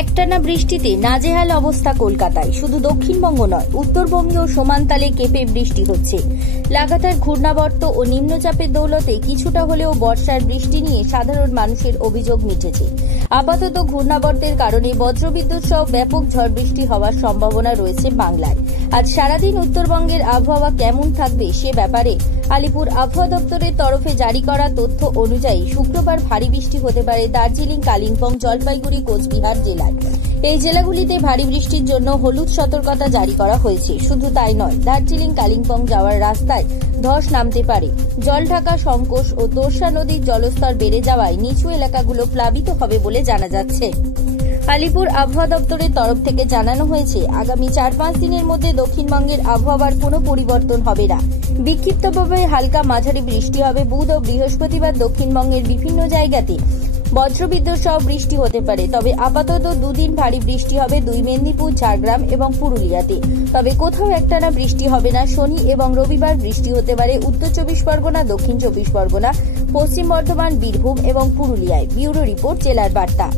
একটানা বৃষ্টিতে নাজেহাল অবস্থা কলকাতায়। শুধু দক্ষিণবঙ্গ নয়, উত্তরবঙ্গেও সমানতালে কেঁপে বৃষ্টি হচ্ছে। লাগাতার ঘূর্ণাবর্ত ও নিম্নচাপের দৌলতে কিছুটা হলেও বর্ষার বৃষ্টি নিয়ে সাধারণ মানুষের অভিযোগ মিটেছে। আপাতত ঘূর্ণাবর্তের কারণে বজ্রবিদ্যুৎ সহ ব্যাপক ঝড় বৃষ্টি হওয়ার সম্ভাবনা রয়েছে বাংলায়। আজ সারাদিন উত্তরবঙ্গের আবহাওয়া কেমন থাকবে সে ব্যাপারে আলিপুর আবহাওয়া দপ্তরের তরফে জারি করা তথ্য অনুযায়ী শুক্রবার ভারী বৃষ্টি হতে পারে দার্জিলিং, কালিম্পং, জলপাইগুড়ি, কোচবিহার জেলায়। এই জেলাগুলিতে ভারী বৃষ্টির জন্য হলুদ সতর্কতা জারি করা হয়েছে। শুধু তাই নয়, দার্জিলিং, কালিম্পং যাওয়ার রাস্তায় ধস নামতে পারে। জলঢাকা, সংকোষ ও তোরসা নদীর জলস্তর বেড়ে যাওয়ায় নিচু এলাকাগুলো প্লাবিত হবে বলে জানা যাচ্ছে। আলিপুর আবহাওয়া দপ্তরের তরফ থেকে জানানো হয়েছে, আগামী 4-5 দিনের মধ্যে দক্ষিণবঙ্গের আবহাওয়ার কোনো পরিবর্তন হবে না। বিক্ষিপ্তভাবে হালকা মাঝারি বৃষ্টি হবে। বুধ ও বৃহস্পতিবার দক্ষিণবঙ্গের বিভিন্ন জায়গাতে বজ্রবিদ্যুৎ সহ বৃষ্টি হতে পারে। তবে আপাতত দুদিন ভারী বৃষ্টি হবে দুই মেদিনীপুর, ঝাড়গ্রাম এবং পুরুলিয়াতে। তবে কোথাও একটানা বৃষ্টি হবে না। শনি এবং রবিবার বৃষ্টি হতে পারে উত্তর 24 পরগনা, দক্ষিণ 24 পরগনা, পশ্চিম বর্ধমান, বীরভূম এবং পুরুলিয়ায়। ব্যুরো রিপোর্ট, জেলার বার্তা।